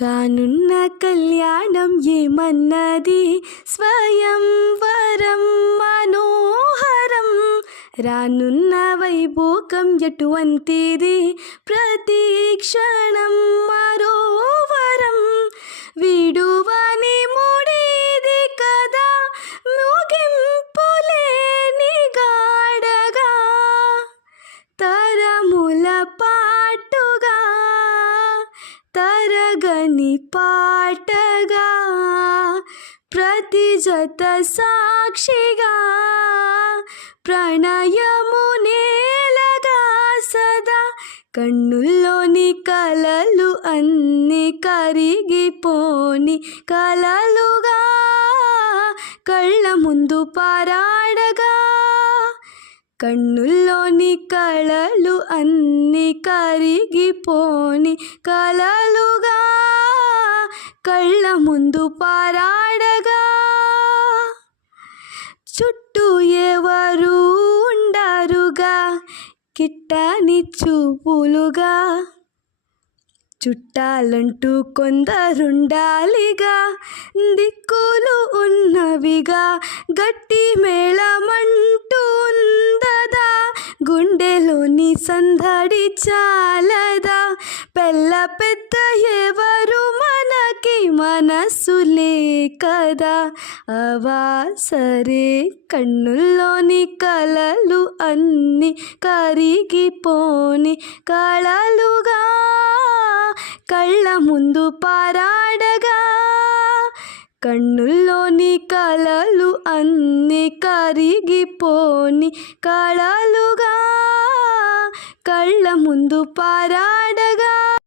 కానున్న కళ్యాణం ఏమన్నది స్వయంవరం మనోహరం. రానున్న వైభోగం ఎటువంటిది ప్రతి క్షణం మరోవరం. విడువని ముడిది కదా ముగింపులేని గాఢగా తరముల పాటుగా తరగని పాటగా ప్రతి జత సాక్షిగా ప్రణయము నేలగా సదా. కన్నుల్లోని కలలు అన్ని కరిగిపోని కలలుగా కళ్ళ ముందు పారాడగా. కన్నుల్లోని కళలు అన్ని కరిగిపోని కలలుగా కళ్ళ ముందు పారాడగా. చుట్టూ ఎవరు ఉండరుగా కిట్టని చూపులుగా. చుట్టాలంటూ కొందరుండాలిగా దిక్కులు ఉన్నవిగా. గట్టి మేళమంటూ ఉందదా గుండెలోని సందడి చాలదా. పెళ్ళ పెద్ద ఎవరు మనకి మనసులే కదా అవా సరే. కన్నుల్లోని కలలు అన్ని కరిగిపోని కళలుగా కళ్ళ ముందు పారాడగా. కన్నుల్లోని కలలు అన్ని కరిగిపోని కళలుగా కళ్ళ ముందు పారాడగా.